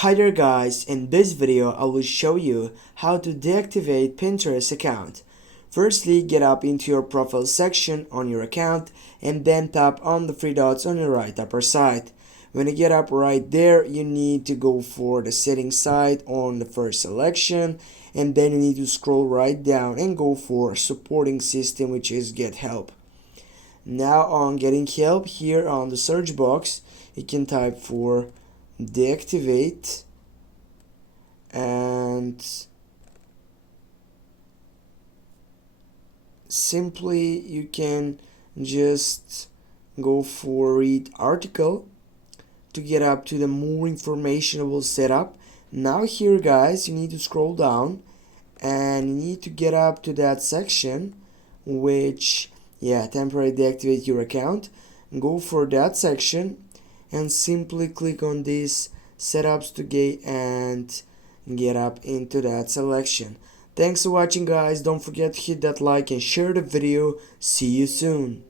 Hi there guys, in this video I will show you how to deactivate Pinterest account. Firstly, get up into your profile section on your account and then tap on the three dots on your right upper side. When you get up right there, you need to go for the settings side on the first selection, and then you need to scroll right down and go for supporting system, which is get help. Now on getting help, here on the search box you can type for deactivate, and simply you can just go for read article to get up to the more informationable setup. Now here guys, you need to scroll down and you need to get up to that section which temporarily deactivate your account. Go for that section and simply click on this setups to get up into that selection. Thanks for watching guys. Don't forget to hit that like and share the video. See you soon.